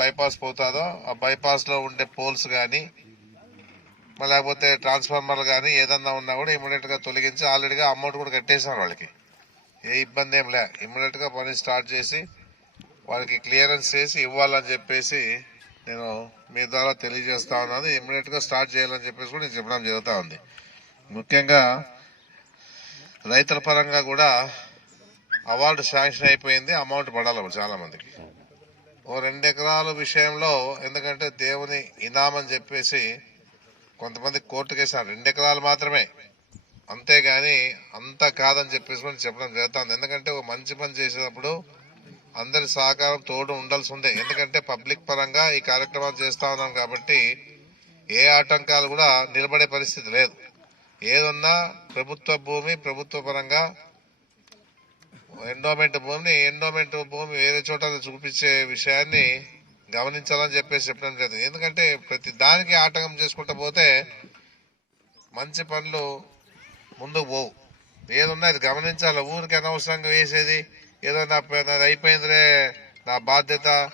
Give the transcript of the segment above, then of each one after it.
Bypass పోతుందో ఆ బైపాస్లో ఉండే పోల్స్ కానీ లేకపోతే ట్రాన్స్ఫార్మర్లు కానీ ఏదన్నా ఉన్నా కూడా ఇమీడియట్గా తొలగించి ఆల్రెడీగా అమౌంట్ కూడా కట్టేశారు వాళ్ళకి. ఏ ఇబ్బంది ఏం లే. ఇమీడియట్గా పని స్టార్ట్ చేసి వాళ్ళకి క్లియరెన్స్ చేసి ఇవ్వాలని చెప్పేసి నేను మీ ద్వారా తెలియజేస్తా ఉన్నాను. ఇమీడియట్గా స్టార్ట్ చేయాలని చెప్పేసి కూడా నేను చెప్పడం జరుగుతూ ఉంది. ముఖ్యంగా రైతుల పరంగా కూడా అవార్డు శాంక్షన్ అయిపోయింది అమౌంట్ పడాలి చాలామందికి. చాలా మందికి ఓ రెండు ఎకరాల విషయంలో ఎందుకంటే దేవుని ఇనామని చెప్పేసి కొంతమంది కోర్టు వేసారు రెండు ఎకరాలు మాత్రమే. అంతేగాని అంత కాదని చెప్పేసి మనం చెప్పడం జరుగుతుంది. ఎందుకంటే ఒక మంచి పని చేసేటప్పుడు అందరి సహకారం తోడు ఉండాల్సి ఉంది. ఎందుకంటే పబ్లిక్ పరంగా ఈ కార్యక్రమాలు చేస్తా ఉన్నాం కాబట్టి ఏ ఆటంకాలు కూడా నిలబడే పరిస్థితి లేదు. ఏదున్నా ప్రభుత్వ భూమి ప్రభుత్వ పరంగా ఎండోమెంట్ భూమిని ఎండోమెంట్ భూమి వేరే చోట చూపించే విషయాన్ని గమనించాలని చెప్పేసి చెప్పడం జరిగింది. ఎందుకంటే ప్రతి దానికి ఆటంకం చేసుకుంటూ పోతే మంచి పనులు ముందుకు పోవు. ఏదున్నా అది గమనించాలి. ఊరికి అనవసరంగా వేసేది ఏదో నా అయిపోయిందిరే నాది అయిపోయిందిలే నా బాధ్యత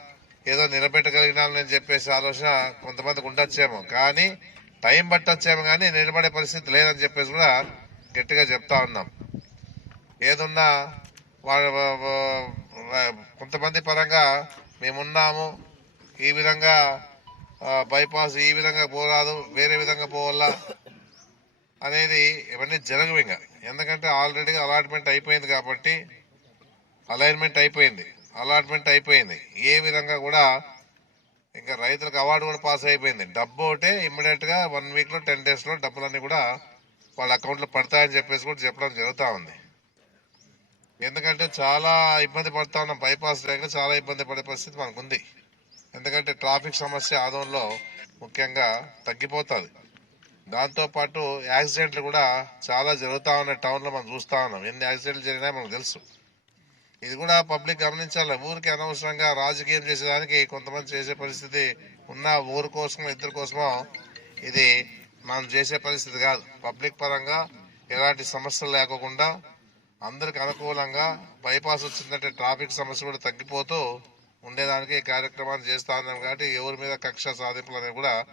ఏదో నిలబెట్టగలిగినాను నేను చెప్పేసి ఆలోచన కొంతమందికి ఉండొచ్చేమో. కానీ టైం పట్టొచ్చేమో కానీ నిలబడే పరిస్థితి లేదని చెప్పేసి కూడా గట్టిగా చెప్తా ఉన్నాం. ఏదున్నా వాళ్ళ కొంతమంది పరంగా మేమున్నాము. ఈ విధంగా బైపాస్ ఈ విధంగా పోరాదు వేరే విధంగా పోవాలా అనేది ఇవన్నీ జరగవు ఇంకా. ఎందుకంటే ఆల్రెడీగా అలాట్మెంట్ అయిపోయింది కాబట్టి అలైన్మెంట్ అయిపోయింది. అలాట్మెంట్ అయిపోయింది. ఏ విధంగా కూడా ఇంకా రైతులకు అవార్డు కూడా పాస్ అయిపోయింది. డబ్బు ఒకటే ఇమ్మీడియట్గా వన్ వీక్లో టెన్ డేస్లో డబ్బులన్నీ కూడా వాళ్ళ అకౌంట్లో పడతాయని చెప్పేసి కూడా చెప్పడం జరుగుతా ఉంది. ఎందుకంటే చాలా ఇబ్బంది పడతా ఉన్నాం. బైపాస్ లేక చాలా ఇబ్బంది పడే పరిస్థితి మనకు ఉంది ఎందుకంటే ట్రాఫిక్ సమస్య ఆదంలో ముఖ్యంగా తగ్గిపోతుంది. దాంతో పాటు యాక్సిడెంట్లు కూడా చాలా జరుగుతూ ఉన్నాయి టౌన్లో మనం చూస్తా ఉన్నాం. ఎన్ని యాక్సిడెంట్లు జరిగినాయో మనకు తెలుసు. ఇది కూడా పబ్లిక్ గమనించాలి. ఊరికి అనవసరంగా రాజకీయం చేసేదానికి కొంతమంది చేసే పరిస్థితి ఉన్న ఊరు కోసమో ఇద్దరు కోసమో ఇది మనం చేసే పరిస్థితి కాదు. పబ్లిక్ పరంగా ఎలాంటి సమస్యలు లేకుండా అందరికి అనుకూలంగా బైపాస్ వచ్చిందంటే ట్రాఫిక్ సమస్య కూడా తగ్గిపోతూ ఉండేదానికి ఈ కార్యక్రమాన్ని చేస్తా ఉన్నాం కాబట్టి ఎవరి మీద కక్ష సాధింపులు అనేవి కూడా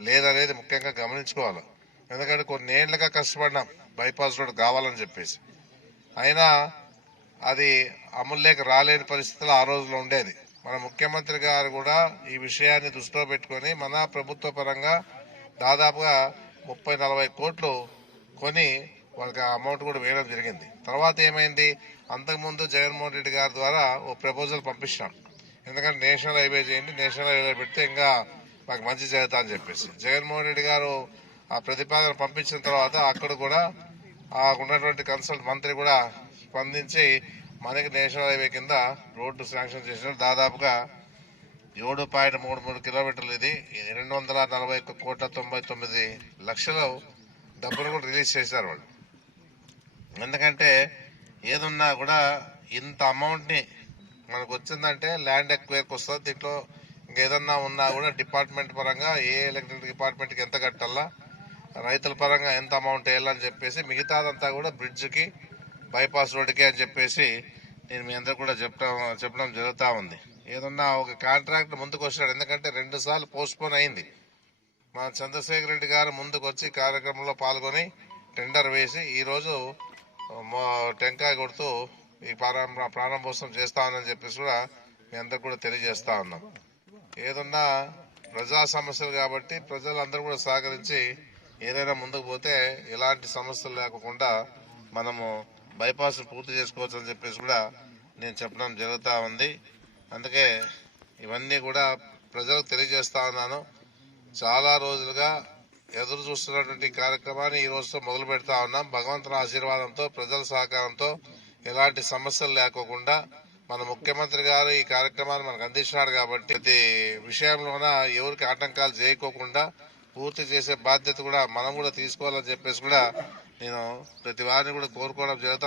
లేదనేది ముఖ్యంగా గమనించుకోవాలి. ఎందుకంటే కొన్ని ఏళ్ళగా కష్టపడినాం బైపాస్ రోడ్ కావాలని చెప్పేసి. అయినా అది అమల్లోకి రాలేని పరిస్థితులు ఆ రోజులో ఉండేది. మన ముఖ్యమంత్రి గారు కూడా ఈ విషయాన్ని దృష్టిలో పెట్టుకొని మన ప్రభుత్వ పరంగా దాదాపుగా ముప్పై నలభై కోట్లు కొని వాళ్ళకి ఆ అమౌంట్ కూడా వేయడం జరిగింది. తర్వాత ఏమైంది? అంతకుముందు జగన్మోహన్ రెడ్డి గారి ద్వారా ఓ ప్రపోజల్ పంపించాం ఎందుకంటే నేషనల్ హైవే చేయండి నేషనల్ హైవే పెడితే ఇంకా మాకు మంచి జరుగుతా అని చెప్పేసి. జగన్మోహన్ రెడ్డి గారు ఆ ప్రతిపాదన పంపించిన తర్వాత అక్కడ కూడా ఆ ఉన్నటువంటి కన్సల్ట్ మంత్రి కూడా స్పందించి మనకి నేషనల్ హైవే కింద రోడ్డు శాంక్షన్ చేసిన దాదాపుగా ఏడు పాయింట్ మూడు మూడు కిలోమీటర్లు ఇది. ఇది రెండు వందల నలభై ఒక్క కోట్ల తొంభై తొమ్మిది లక్షలు డబ్బులు కూడా రిలీజ్ చేశారు వాళ్ళు. ఎందుకంటే ఏదున్నా కూడా ఇంత అమౌంట్ని మనకు వచ్చిందంటే ల్యాండ్ ఎక్వైర్కి వస్తుంది. దీంట్లో ఇంకేదన్నా ఉన్నా కూడా డిపార్ట్మెంట్ పరంగా ఏ ఎలక్ట్రిక్ డిపార్ట్మెంట్కి ఎంత కట్టాలా రైతుల పరంగా ఎంత అమౌంట్ వేయాలని చెప్పేసి మిగతాదంతా కూడా బ్రిడ్జ్కి బైపాస్ రోడ్డుకి అని చెప్పేసి నేను మీ అందరు కూడా చెప్పడం చెప్పడం జరుగుతూ ఉంది. ఏదన్నా ఒక కాంట్రాక్ట్ ముందుకు వచ్చాడు ఎందుకంటే రెండు సార్లు పోస్ట్పోన్ అయింది. మా చంద్రశేఖర్ రెడ్డి గారు ముందుకు వచ్చి కార్యక్రమంలో పాల్గొని టెండర్ వేసి ఈరోజు టెంకాయ కొడుతూ ఈ ప్రారంభ ప్రారంభోత్సవం చేస్తామని చెప్పేసి కూడా మీ అందరికి కూడా తెలియజేస్తా ఉన్నాం. ఏదన్నా ప్రజా సమస్యలు కాబట్టి ప్రజలందరూ కూడా సహకరించి ఏదైనా ముందుకు పోతే ఎలాంటి సమస్యలు లేకుండా మనము బైపాస్ పూర్తి చేసుకోవచ్చు అని చెప్పేసి కూడా నేను చెప్పడం జరుగుతూ ఉంది. అందుకే ఇవన్నీ కూడా ప్రజలకు తెలియజేస్తా ఉన్నాను. చాలా రోజులుగా ఎదురు చూస్తున్నటువంటి కార్యక్రమాన్ని ఈ రోజుతో మొదలు పెడతా ఉన్నాం. భగవంతుని ఆశీర్వాదంతో ప్రజల సహకారంతో ఎలాంటి సమస్యలు లేకోకుండా మన ముఖ్యమంత్రి గారు ఈ కార్యక్రమాన్ని మనకు అందిస్తున్నాడు కాబట్టి ప్రతి విషయంలోన ఎవరికి ఆటంకాలు చేయకోకుండా పూర్తి చేసే బాధ్యత కూడా మనం కూడా తీసుకోవాలని చెప్పేసి కూడా నేను ప్రతి వారిని కూడా కోరుకోవడం జరుగుతుంది.